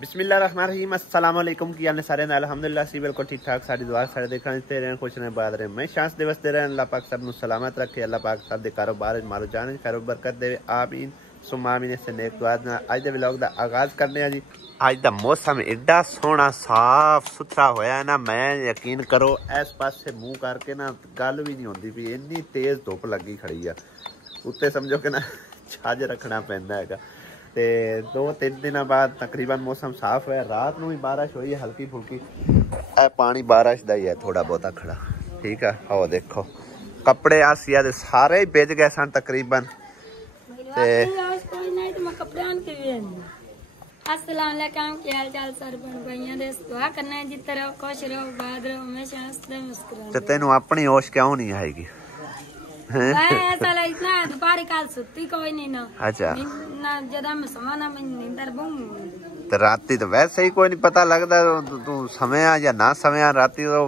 बिस्मिल्लाहिर्रहमानिर्रहीम अस्सलाम वालेकुम की हाल ने सारे अल्हम्दुलिल्लाह सी बिल्कुल ठीक ठाक सारी दुआ सारे देखने ते रहन खुश रहन बाद रहे मैं शांस दिवस दे रहन अल्लाह पाक सब नु सलामत रखे अल्लाह पाक सब दे कारोबार मालो जान खैर बरकत दे आमीन सुम्मा आमीन से नेक दुआ आज दे व्लॉग दा आगाज करने आ जी। आज दा मौसम एडा सोहना साफ सुथरा होया ना मैं यकीन करो इस पासे मुंह करके ना गल भी नहीं होंदी भी इन्नी तेज धुप लगी खड़ी आ उत्ते समझो कि ना छज रखना पैंदा हैगा। ते 2-3 दिन बाद तकरीबन मौसम साफ है रात में भी बारिश हुई है हल्की फुल्की पानी बारिश का ही है थोड़ा बहुता खड़ा ठीक है। आओ देखो कपड़े आसिया दे सारे ही भिज गए सन तकरीबन तेनू अपनी होश क्यों नहीं आएगी अच्छा राती तो वैसे ही कोई नहीं पता लगता तू समय या ना समय राती तो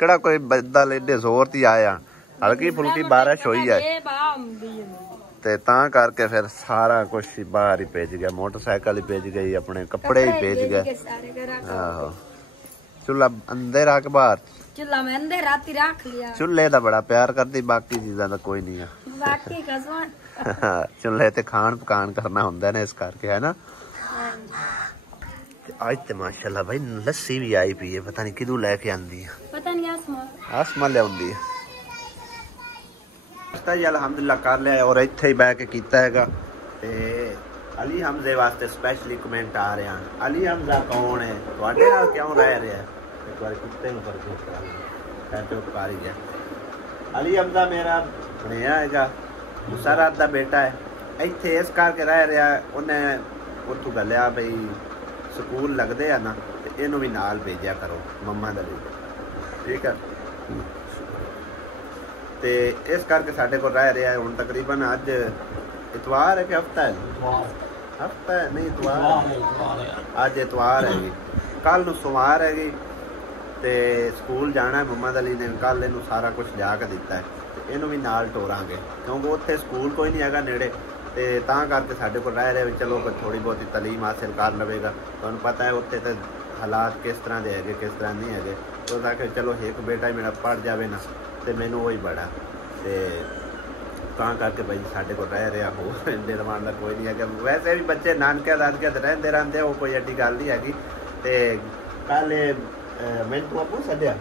केड़ा कोई बदल एडे जोर ती आया हल्की फुल्की बारिश हुई है ते तां करके फिर सारा कुछ बाहर ही भेज गया मोटरसाइकिल ही भेज गई अपने कपड़े ही भेज गए। आहो चूल्हा अंदर आके बाहर चूल्हा में अंदर राती रख लिया चूल्हे दा बड़ा प्यार करती बाकी चीज़ां दा कोई नहीं है बाकी चूल्हे ते खान पकान करना हुंदा ना इस करके है ना। आज ते माशाल्लाह भाई लस्सी भी आई पी है पता नहीं किदू लेके आंदी है पता नहीं आसमा ले आंदी है जी अल्हम्दुलिल्लाह कर लिया और इत्थे ही बह के कीता हैगा ते अली हमजे वास्ते स्पेशली कमेंट आ रहे हैं अली हमजा कौन है तुहाडे नाल क्यों रह रहा है एक बार कुत्ते नु पर चुप कर ही गया। अली हमजा मेरा भणिया हैगा मुसरत दा बेटा है इत्थे इस करके रह रहा उन्हें उत्थों गलिया बई स्कूल लगदे आ ना ते इहनू भी नाल भेजिया करो मम्मा दा भी ठीक है ते इस करके साडे कोल रह रहा है हुण तकरीबन अज इतवार है कि हफ्ता है हफ्ता है नहीं इतवार अज इतवार है कल नू सोमवार है ते स्कूल जाना है मम्मा दली ने कल इनू सारा कुछ लिया के दिता है इनू भी नाल टोरांगे क्योंकि उत्थे स्कूल कोई नहीं है नेड़े ते तां करके साडे कोल रह रहा चलो थोड़ी बहुत तलीम हासिल कर लवेगा तुहानू पता है उत्थे ते हालात किस तरह के है किस तरह नहीं है तो ताकि चलो एक बेटा ही मेरा पढ़ जाए ना तो मैनू वही बड़ा ते तां करके भाई साडे कोल रह रहा हो निर्माण का कोई नहीं है वैसे भी बच्चे नानके दादके रहते रहते वो कोई एडी गल नहीं हैगी ते कल मैंने तू आपू सद्या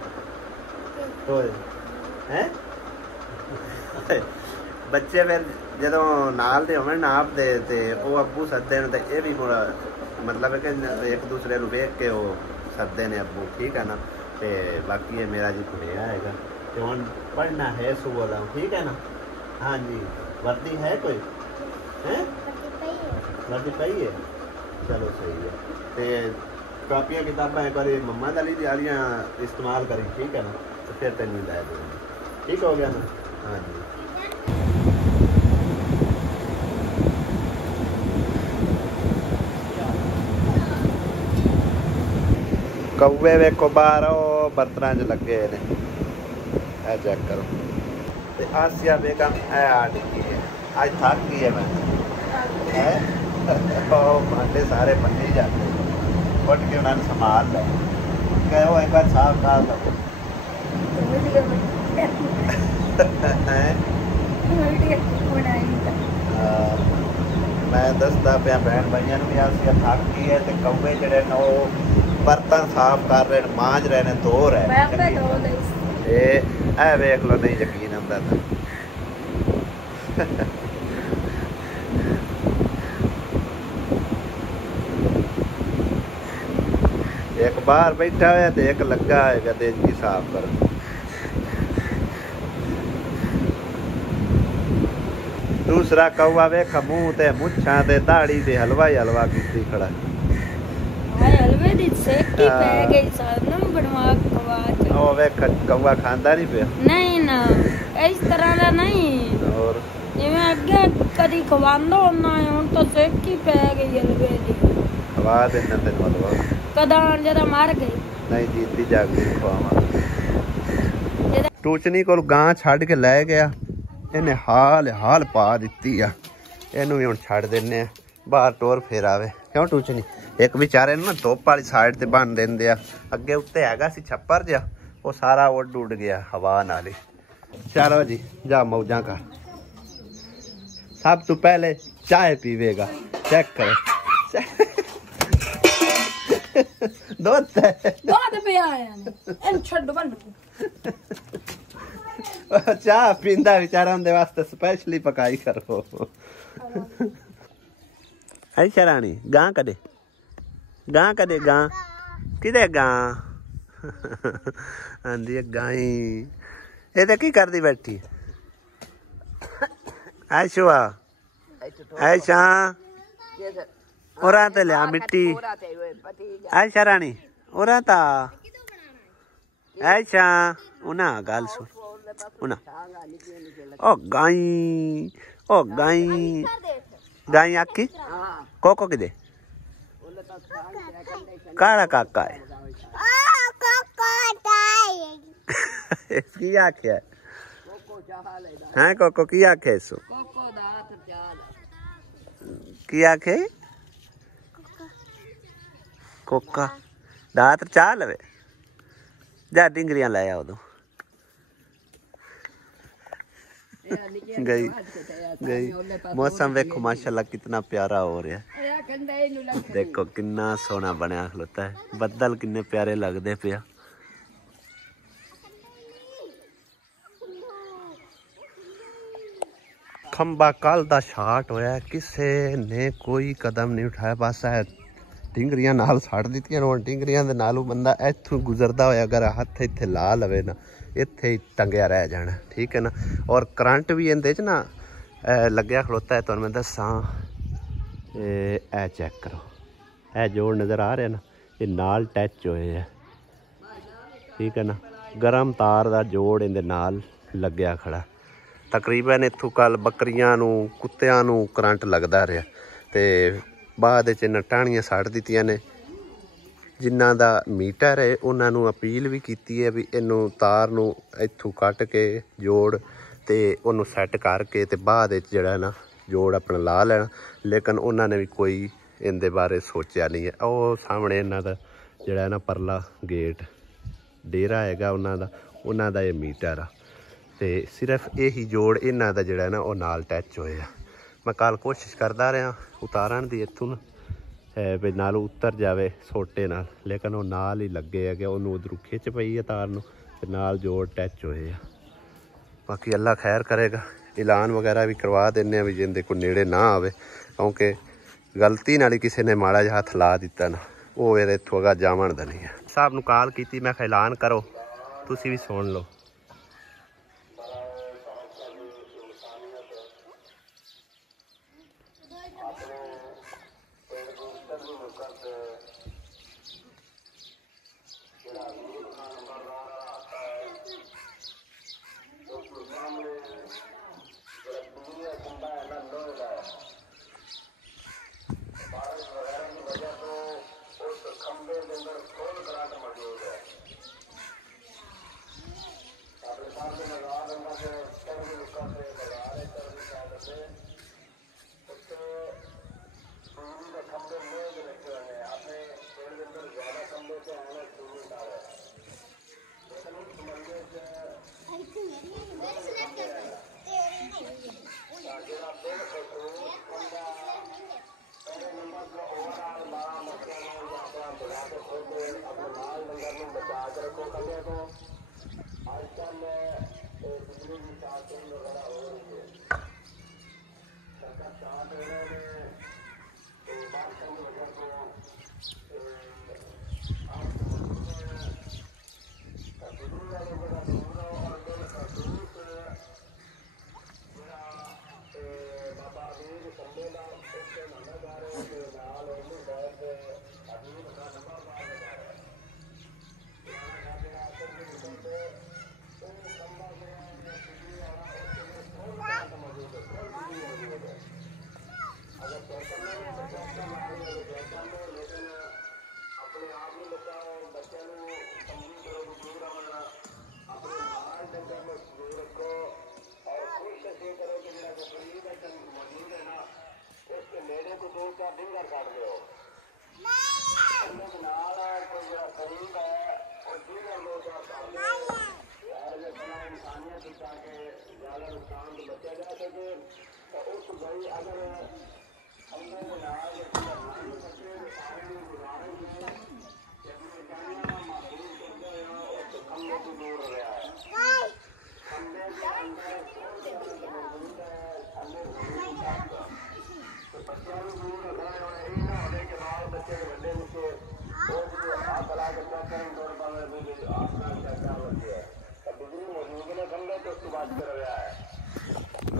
तो हैं बच्चे फिर जो नाल दे होवे ना आप दे ते वो अब्बू सददे ने ते ये भी मतलब है कि एक दूसरे को वेख के वो सददे ने अब्बू ठीक है ना ते बाकी ये मेरा जी भुणिया हैगा ते हुण पढ़ना है सुबह ठीक है ना। हाँ जी वर्दी है कोई हैं वर्दी पई है चलो सही है ते कापियां किताबा एक बार मम्मा दली दी आलियां इस्तेमाल करी ठीक है ना तो फिर तेन भी लै दूँगी ठीक हो गया ना। हाँ जी कौवे वेखो बाहर बर्तन च लगे ने ए चेक करो ते आसिया बेगम है आटी है आज थक गई है मैं भांडे सारे बने जाते फट के उन्होंने संभाल लो कहो एक बार साफ कर दो मैं दसदा पे भैन भाइयों भी आसिया थक गई है तो कौवे जड़े ने बर्तन साफ कर रहे हैं मांज रहे हैं धो रहे हैं वेख लो नहीं यकीन आंदा एक बाहर बैठा हुआ तो एक लगा है तेजी साफ कर दूसरा कौवा वेख मुंह ते मुछां ते दाढ़ी ते हलवा ही हलवा कीती खड़ा हलवे दी सेकी पै गई सानम बनवा कवा ओ वेख कौवा खांदा नहीं पे नहीं ना इस तरह दा नहीं और जिवें अगे कदी खवांदा होना हुन तो सेकी पै गई हलवे दी खवा देना तेन हलवा कदां जरा मार गई नहीं जीती जागती खवावा टूचनी कोल गां छड़ के लै गया इन्हें हाल हाल पा दी आ इनू भी हुण छड़ देने बाहर टोर फेर आवे क्यों टूचनी एक बेचारे ना धुप वाली साइड ते बन देंदे आ अगे उत्ते हैगा सी छप्पर जिहा वो सारा उड़ उड़ गया हवा नाल ही। चलो जी जा मौजा कर। सब तो पहले चाय पीवेगा चेक करो दूध चाह पींदा बेचारा उनके वास्ते स्पेशली पकाई करो। ऐशा रानी गां कदे गां किदे गां आंदी है गाई ये की करदी बैठी ऐशुआ ऐशा ओरा ते लिया मिट्टी ऐशा रानी ओरा ता ऐशा उना गाल सुन उना ओ गाई गाई आकी कोको किदे काला काका है की आख्या है कोको की आखे सो की आखे कोका दात चाह लवे जा डिंगरियां लै आओ दो गई गई। मौसम देखो माशाल्लाह कितना प्यारा हो रहा है। देखो कितना सोना बनया खलोता है बदल किन्ने प्यारे लगते पे। खंबा कल दा शाट होया किसे ने कोई कदम नहीं उठाया बस है टिंगरियां नाल छड़ दित्तियां हुण टिंगरियां दे नालों बंदा इत्थों गुजरदा होया अगर हत्थ इत्थे ला लवे ना इत्थे ही टंगया रह जाना ठीक है ना। और करंट भी इहदे च ना लग्या खलोता है तुहानूं मैं दस्सां ए चेक करो ए जोड़ नज़र आ रहा ना ये नाल टच होए है ठीक है ना। गर्म तार दा जोड़ इहदे नाल लग्या खड़ा तकरीबन इत्थों कल बकरियां नूं कुत्तियां नूं करंट लगदा रहा ते बाद च इन्हां टाहणियां सड़ दित्तियां ने जिन्हां दा मीटर है उन्होंने अपील भी की है भी इनू तार नू इत्थों कट के जोड़ ते उन्होंने सैट करके ते बाद जड़ा ना जोड़ अपना ला लेना लेकिन उन्होंने भी कोई इनके बारे सोचा नहीं है। वो सामने इन्हों का जड़ा ना परला गेट डेरा है उन्हों का ये मीटर आ ते सिर्फ यही जोड़ इन्हों का जड़ा ना वो नाल टच होया। मैं कल कोशिश करता रहा उतारन की इत्थों भी नाल उतर जाए सोटे नाल लेकिन वो नाल ही लगे है कि उन्होंने उधरों खिच पई है तार नूं ते नाल जोड़ टच होए आ। बाकी अल्लाह खैर करेगा ऐलान वगैरह भी करवा देने भी जिंदे को नेड़े ना आवे क्योंकि गलती नाल किसी ने माड़ा जिहा हथ ला दिता ना वो इत्थों अगा जावन दा नहीं है। साहब नूं कॉल कीती मैं ऐलान करो तुसी भी सुन लो।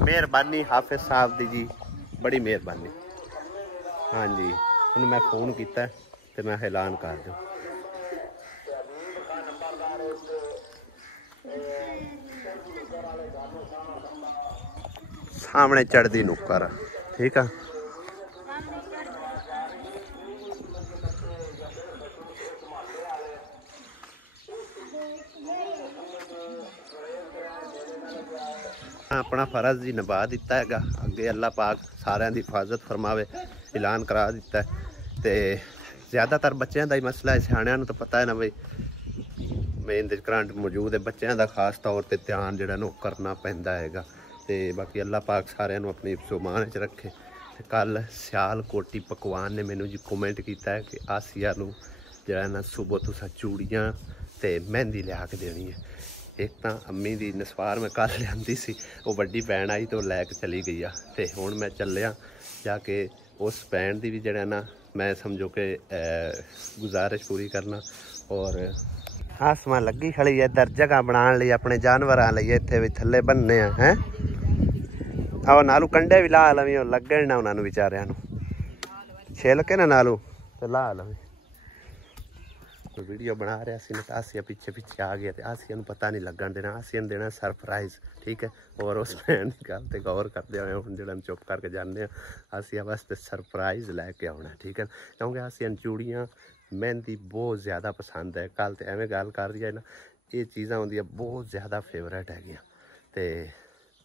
मेहरबानी हाफिज साहब दी जी, बड़ी मेहरबानी। हाँ जी, उन्हें मैं फोन किया तो मैं ऐलान कर दूँ। सामने चढ़ती नुक्कर, ठीक है। अपना फर्ज जी निभा दिता है, अगे अल्लाह पाक सारिਆਂ ਦੀ हिफाजत फरमावे, ऐलान करा दिता है। तो ज़्यादातर बच्चों का ही मसला है, सियाणिਆਂ ਨੂੰ तो पता है ना बई मेन करंट मौजूद है, बच्चों का खास तौर पर ध्यान जो करना पैंदा हैगा। तो बाकी अल्लाह पाक सारिਆਂ ਨੂੰ अपनी सुमान च रखे। कल सियालकोटी पकवान ने मैनू जी कमेंट किया है कि आसिया नू जो ना सुबह तुसा चूड़ियाँ तो मेहंदी लिया के देनी है। एक तो अम्मी दी नसवार मैं कल लियांदी सी, वो वड्डी भैन आई तो लैके चली गई आ। तो हुण मैं चलिया जाके उस भैन की भी जरा ना मैं समझो कि गुजारिश पूरी करना। और आसमान लगी खड़ी है इधर जगह बनाने लिए अपने जानवरों लिए, इत्थे भी थल्ले बनने हैं। आओ नालू कंडे भी ला लवी, लगे ना उन्होंने बेचारिया छिल के ना नालू तो ला लवी। तो वीडियो बना रहा सी तो आसिया पीछे पीछे आ गया, तो आसिया नूं पता नहीं लगन देना, आसिया देना सरप्राइज, ठीक है। और उस भैन की गल ते गौर करते हुए हम जो चुप करके जाने आसिया वास्ते सरप्राइज लैके आना, ठीक है। क्योंकि आसिया चूड़ियाँ मेहंदी बहुत ज़्यादा पसंद है। कल तो एवं गल कर रही है ना, ये चीज़ां होंदियां बहुत ज़्यादा फेवरेट हैगियां। तो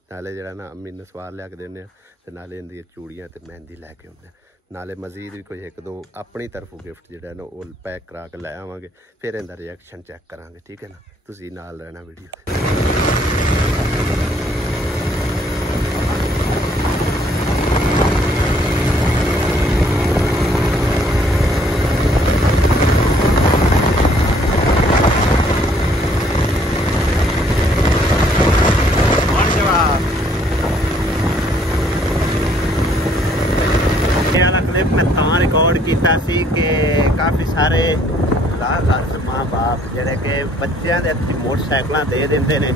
नाले जरा ना अम्मी ने सवार लिया के देने, तो नाले इनकी चूड़ियाँ तो मेहंदी लैके आने, नाले मजीद भी कोई एक दो अपनी तरफों गिफ्ट जो ना वो पैक करा के लै आवांगे, फिर इनका रिएक्शन चैक करांगे, ठीक है ना। तुसीं नाल रहना वीडियो। किया कि काफ़ी सारे लाघात माँ बाप जोड़े कि बच्चों के मोटरसाइकिल दे देंगे ने,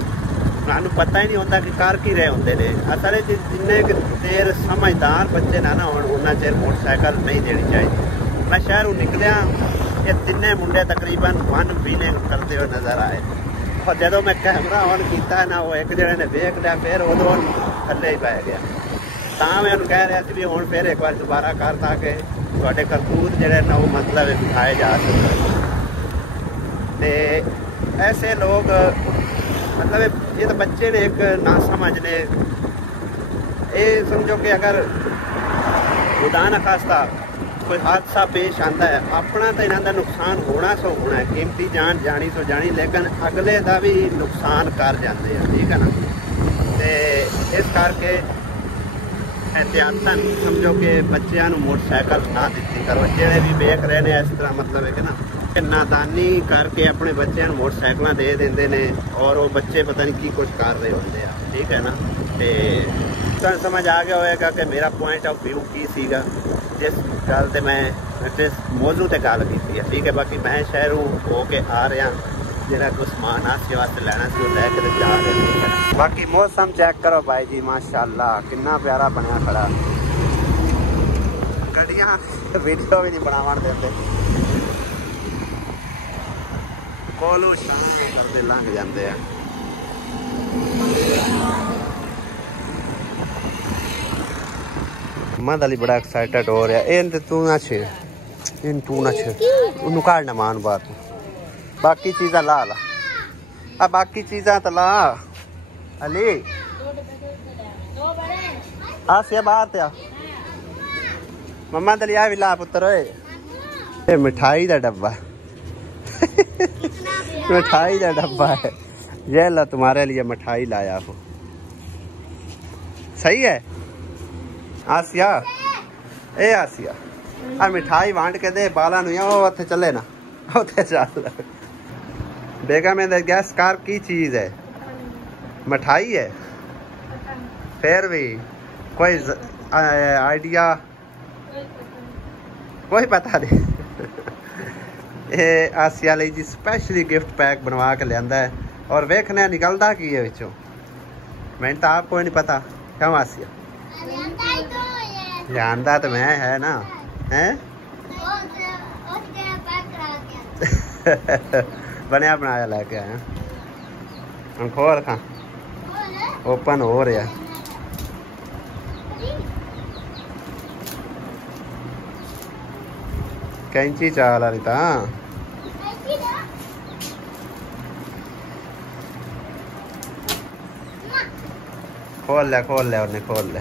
उन्होंने पता ही नहीं होता कि कर की रहे होंगे ने। असल जिन्ने देर समझदार बच्चे ना हो उन्ना चेर मोटरसाइकिल नहीं देनी चाहिए। मैं शहरों निकलिया, ये तिने मुंडे तकरीबन वन बीने करते हुए नज़र आए, और जो मैं कैमरा ऑन किया ना वो एक जने ने देख लिया, फिर उदों थले ही पै गया। तो मैं उन्हें कह रहा भी हूँ फिर एक बार दोबारा कर ताकि थोड़े करतूत जोड़े ना वो मतलब दिखाए जा सकते। ऐसे लोग मतलब ये तो बच्चे ने एक ना समझने, ये समझो कि अगर खुदा न खास्ता कोई हादसा पेश आता है, अपना तो इन्हों का नुकसान होना सो होना है, कीमती जान जानी सो जानी, लेकिन अगले का भी नुकसान कर जाते हैं, ठीक है ना। तो इस करके एहतियातन समझो कि बच्चों को मोटरसाइकिल ना दी करो। जेडे भी वेख रहे हैं इस तरह मतलब है कि ना नादानी करके अपने बच्चों को मोटरसाइकिल दे देंगे ने, और वो बच्चे पता नहीं की कुछ कर रहे होंगे हैं, ठीक है ना। तो समझ आ गया होगा कि मेरा पॉइंट ऑफ व्यू की सीगा, जिस गल से मैं जिस मौजू से गल की है, ठीक है। बाकी मैं शहरों होके आ रहा, जरा कुछ समान आसे वास्ते लेना सी लैके जा रहे। बाकी मौसम चेक करो भाई जी, माशाल्लाह कितना प्यारा बनया खड़ा। गड्डियां वीडियो भी नहीं बनावन देते, कोलू शाम करते लंघ जाते हैं। मद अली बड़ा एक्साइटेड हो रहा है। तू ना छे, तू ना छे, उन्होंने काटना मान बात, बाकी चीज़ा ला ला, बाकी चीज़ा तो ला अली आसिया बाहर त्या मम्मा दलिया भी ला पुत्र। ये मिठाई का डब्बा मिठाई का डब्बा है, ये ला तुम्हारे लिए मिठाई लाया हो, सही है। आसिया ए आसिया आ मिठाई वांट के दे बाला नु ओ उत्थे चले ना उत्थे चल बेगम ने गैस कार की चीज है मिठाई है फिर भी कोई आइडिया कोई पता नहीं ये आसिया ਲਈ जी स्पेशली गिफ्ट पैक बनवा के लिया है और वेखने निकलता की है विचों मैं तो आपको नहीं पता क्यों आसिया जानता तो मैं है ना हैं बनया बनाया लेके आया हम खोल खा ओपन हो रहा कैंची चाल रही था खोल ले उन्हें खोल ले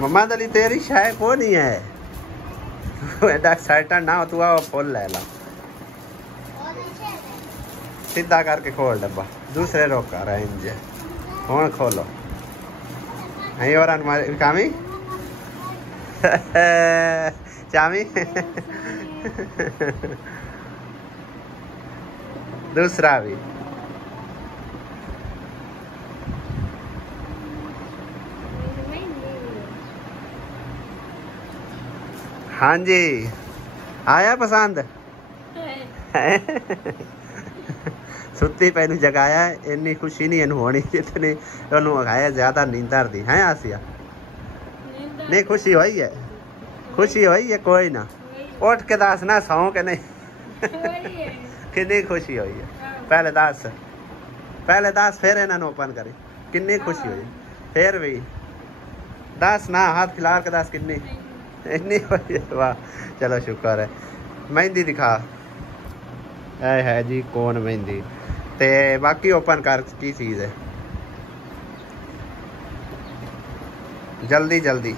मम्मा दली तेरी शाय को नहीं है एडा एक्साइटेड ना हो तू आओ खोल ले ला सीधा करके खोल डब्बा दूसरे रोक कर रहा है इंजे कौन खोलो नहीं और हमारे कामी चामी दूसरा भी हाँ जी आया पसंद सुती पैनू जगाया इन्नी खुशी नहीं इन्हू होनी जितनी उन्होंने खाया ज्यादा नींदर दी है आसिया नहीं खुशी हुई है कोई ना उठ के दस ना सौ के नहीं कितनी खुशी हुई है पहले दस फिर इन्होंने ओपन करी कितनी खुशी हुई फिर भी 10 ना हाथ खिलार के 10 कितनी इतनी हुई वाह चलो शुक्र है मेहंदी दिखा है जी कौन मेहंदी ते बाकी ओपन कर की चीज़ है जल्दी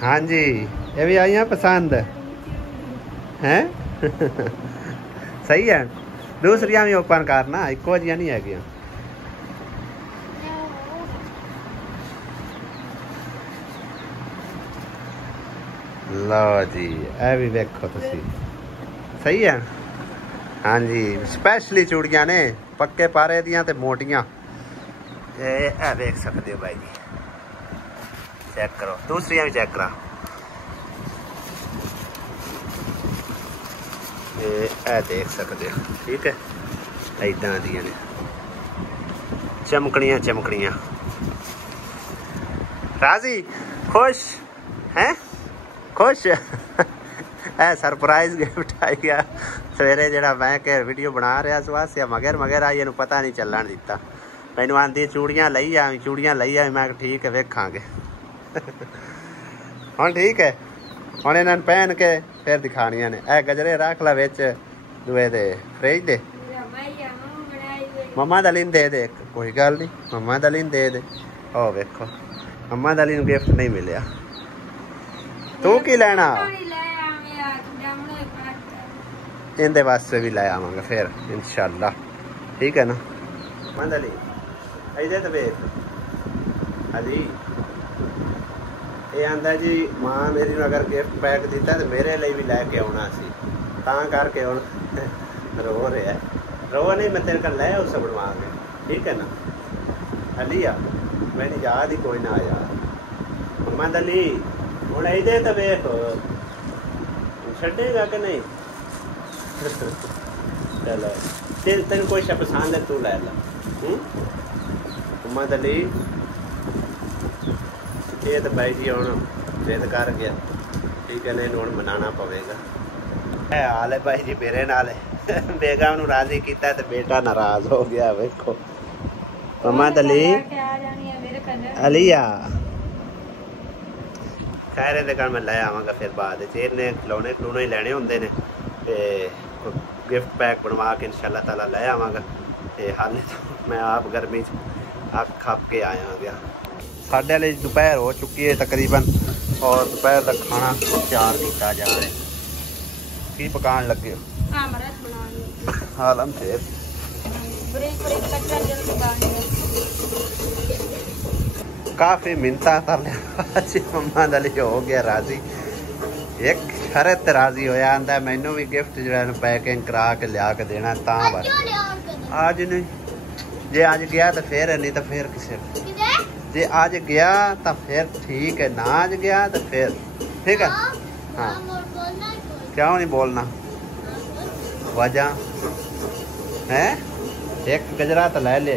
हाँ जी ये भी आई हैं पसंद हैं सही है दूसरिया भी ओपन करना इको जिया नहीं है लो जी ए भी देखो तुसी सही है हाँ जी स्पेशली चूड़ियां ने पक्के पारे दियां ते मोटियां ए देख सकते हो भाई जी चेक करो दूसरियां भी चेक करा ए देख सकते हो ठीक है इदा दियां ने चमकनियां राजी खुश हैं खुश है सरप्राइज गिफ्ट आई गया सवेरे जरा मैं के वीडियो बना रहा सुहासिया मगर आई इन्हू पता नहीं चलन दिता मैनू आंदी चूड़ियां लई आई मैं ठीक है वेखांगे हुण ठीक है हुण इन्हां नूं पहन के फिर दिखानियां ने ए गजरे रख ला विच दुए दे फ्रिज दे मम्मा दली दे दे कोई गल नहीं मम्मा दली दे दे ओ वेखो मम्मा दली नूं गिफ्ट नहीं मिलिया तू की लेना इंदे वास्ते भी ले आवांगा फिर इंशाल्लाह ठीक है ना मंदली इधर तो वेख अली ये आंदा जी मां मेरी अगर गिफ्ट पैक दिता तो मेरे लिए भी लैके आना सी तां करके हुण रो रहा है रो नहीं मैं तेरे को ले उस बनवा के ठीक है ना अली आ मैंने याद ही कोई ना आया मंदली ਹੁਣ ਇਹਦੇ ਤਾਂ ਵੇਖ ਛੱਡੇਗਾ ਕਿ ਨਹੀਂ ਚਲੋ ਤੈਨੂੰ ਕੋਈ ਸ਼ਾ ਪਸੰਦ ਹੈ ਤੂੰ ਲੈ ਲਾ ਮੰਮਾ ਲਈ ਇਹ ਤਾਂ ਬਾਈ ਜੀ ਹੁਣ ਜਿੱਦ ਕਰ ਗਿਆ ਠੀਕ ਹੈ ਨਾ ਇਹਨੂੰ ਹੁਣ ਮਨਾਉਣਾ ਪਵੇਗਾ ਇਹ ਹਾਲ ਹੈ ਬਾਈ ਜੀ ਮੇਰੇ ਨਾਲ ਬੇਗਮ ਨੂੰ ਰਾਜ਼ੀ ਕੀਤਾ ਤੇ ਬੇਟਾ ਨਾਰਾਜ਼ ਹੋ ਗਿਆ ਵੇਖੋ ਮੰਮਾ ਲਈ ਅਲੀਆ खैर ये मैं लै आवागा फिर बाद इन्हें खिलौने खिलौने ही लैने होंगे ने ते गिफ्ट पैक बनवा के इंशाल्लाह ताला लै आवागा ते हाले तो मैं आप गर्मी अख खप के आया गया साढ़े वाले दोपहर हो चुकी है तकरीबन और दोपहर का खाना तैयार किया जा रहा है की पकान लगे हो? आमरस बनानी आलम शेर ब्रेक ब्रेक कच्चा जल पकानी काफी मिन्नता कर लिया मम्मा दा लिए हो गया राजी एक शरत राजी होया आंदा मैनू भी गिफ्ट जो पैकिंग करा के लिया के देना ता बस आज नहीं जे आज गया तो फिर नहीं तो फिर किसे जे आज गया तो फिर ठीक है ना आज गया तो फिर ठीक है हाँ क्यों नहीं बोलना वजह है एक गजरा तो ले ले